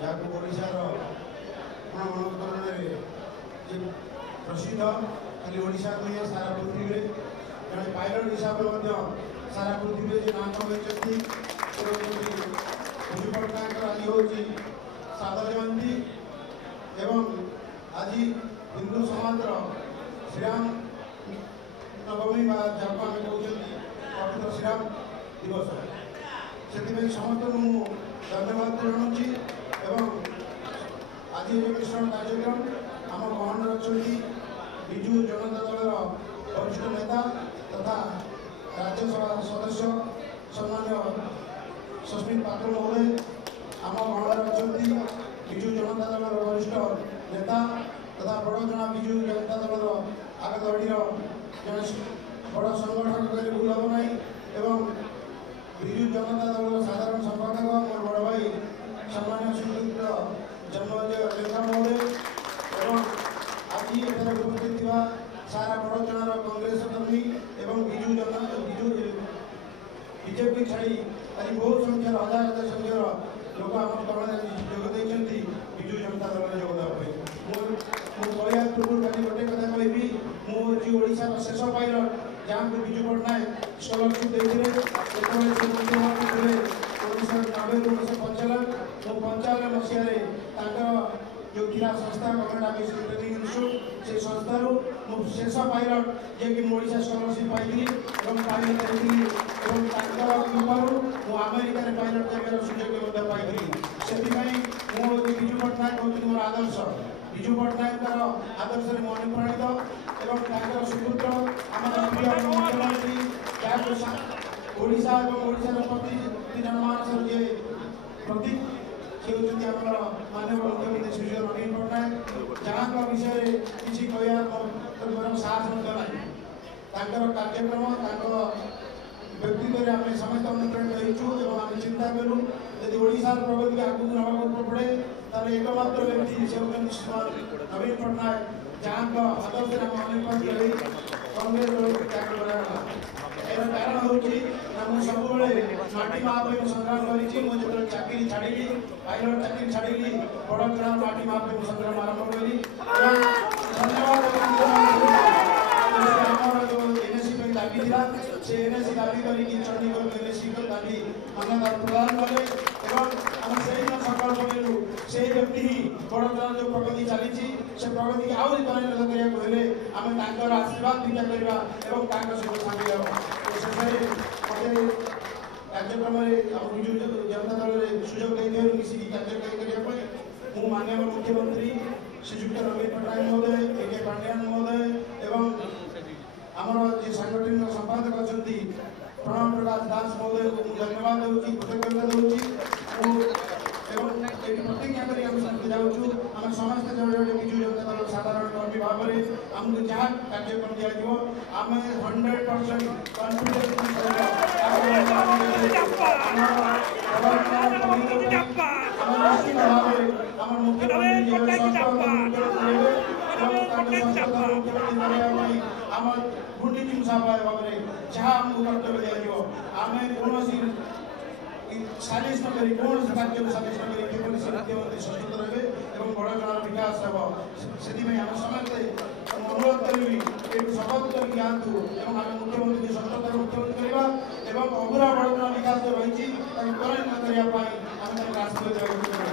जहाँ ओडार मनोकरण प्रसिद्ध खाली ओडा नुहे सारा पृथ्वी में जड़े पायलट हिसाब से सारा पृथ्वी में नाम कमाई विजु पट्टनायक आज हूँ सादर जयंती एवं आज हिंदू समाज श्रीराम नवमी जहाँ आम कहते पवित्र श्रीराम दिवस से समस्त धन्यवाद जनाऊँगी आज मिश्रण कार्यक्रम आम महान अच्छा विजु जनता दल वरिष्ठ नेता तथा राज्यसभा सदस्य सम्मान्य सस्मित पात्र महोदय आम महान अच्छा विजु जनता दल वरिष्ठ नेता तथा बड़ जना विजु जनता दल आगदड़ीर जड़े बड़ संगठन भूल हम ना विजु जनता दल साधारण संपादक मोर बड़ भाई सम्मान्य श्रीयुक्त जन्मजय लेखा महोदय आज उपस्थित सारा बड़ जनार कांग्रेस कर्मी एवं विजु बीजेपी छाड़ी आज बहुत संख्यार हजार हजार संख्यार लोक आम दल जोगदे विजु जनता दल जोगदेवा कहया पूर्व खाली गोटे कथा कहि मुझा शेष पायलट जहाँ को विजु पट्टनायक स्कॉलरशिप देते मुख्यमंत्री 1995 मसीह जो थिला संस्था गवर्नमेंट आर्मी ट्रेनिंग इंस्टीट्यूट से संस्थार शेष पायलट जे कि ओडिशा स्कॉलरशिप पाई पायलट कृपार अमेरिका पायलट देवर सुजोग पाई से विजु पट्टनायक हूँ मोर आदर्श विजु पट्टनायक आदर्श में अनुप्राणित एवं सुपुत्र आम प्रिय मुख्यमंत्री ओडिशा प्रति जनमानस जे प्रतीक से होती माननीय मुख्यमंत्री श्री नवीन पट्टनायक जहाँ विषय किसी कहर साहस ना कार्यक्रम व्यक्तित्व आम समस्त अनुप्राणित होइछु आम चिंता करूँ यदि ओडिशा प्रगति को आगे नाक पड़े तार एकमात्र व्यक्ति से नवीन पट्टनायक जहाँ आदर्श आम अनुप्राणित कांग्रेस त्याग कराला यार कारण हूँ सब माटी महापी संग्राम कर चाकरी छाड़ी पायलट चाकरी छाड़ी बड़ जन माटी महापी संग्राम आरंभ करी धन्यवाद जो एनएससी दाबी था से एनएससी दाबी करके चंडीगढ़ एनएससी दाबी मान्यता प्रदान कले आम से संकल्प कलु से व्यक्ति ही बड़ जन जो प्रगति चली से प्रगति की आहरी त्वरित कराने आम आशीर्वाद भिक्षा करवा सहित सामिल कार्यक्रम विजु जनता दल सुजोग देते किसी कार्यक्रम करने माननीय मुख्यमंत्री श्रीयुक्त नवीन पट्टनायक महोदय ए.के. पांड्यान महोदय एवं आमर जो सांगठनिक संपादक अच्छा प्रणव प्रकाश दास महोदय को धन्यवाद दूसरी कृतज्ञता दूसरी प्रतिज्ञा कर जाऊँ आम समस्त जड़े विजु जनता दल साधारण कर्मी भाव में आमको जहाँ कार्यक्रम दिज्व आम 100% कॉन्फिडेंस जहाँ आमको कर्तव्य दिज्व आम कौन साजिश न करी कौन कार्य साजिश न करी मुख्यमंत्री सचेत रहे और बड़ जन विकास हम से आम समस्ते अनुरोध करी शपथ करके आंतु आम मुख्यमंत्री सचेत मुख्यमंत्री करवा अगुरा बड़ जन विकास जो रही त्वरित करने आम आशीर्वाद